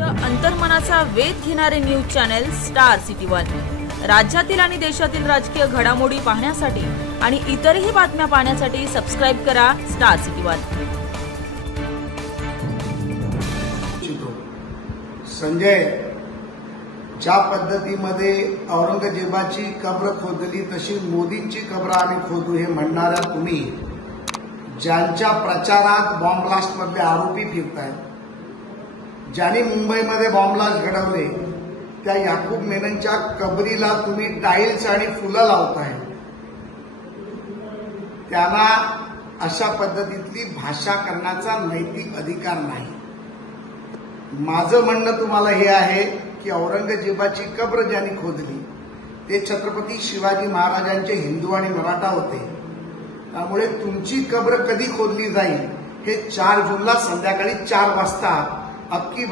सत्य अंतर्मनाचा वेध घेणारे news channel star city one. राज्यातील आणि देशातील राजकीय घडामोडी पाहण्यासाठी आणि इतरही बातम्या पाहण्यासाठी सबस्क्राइब करा स्टार सिटी वन। संजय, ज्या पद्धतीमध्ये औरंगजेबाची कब्र खोदली तशी मोदींची कब्र आम्ही खोदू हे म्हणणाऱ्या तुम्ही, ज्यांच्या प्रचारात बॉम्ब ब्लास्ट मधले आरोपी फिरतायत, ज्यांनी मुंबईमध्ये बॉम्ब ब्लास्ट घडवले त्या याकूब मेननच्या कबरीला तुम्ही टाइल्स आणि फुलं लावताय, त्यांना अशा पद्धतीतली भाषा करण्याचा नैतिक अधिकार नाही। माझं म्हणणं तुम्हाला हे आहे की औरंगजेबाची कब्र ज्यांनी खोदली ते छत्रपती शिवाजी महाराजांचे हिंदू आणि मराठा होते, त्यामुळे तुमची कब्र कधी खोदली जाईल हे 4 जूनला संध्याकाळी 4 वाजता अख्खी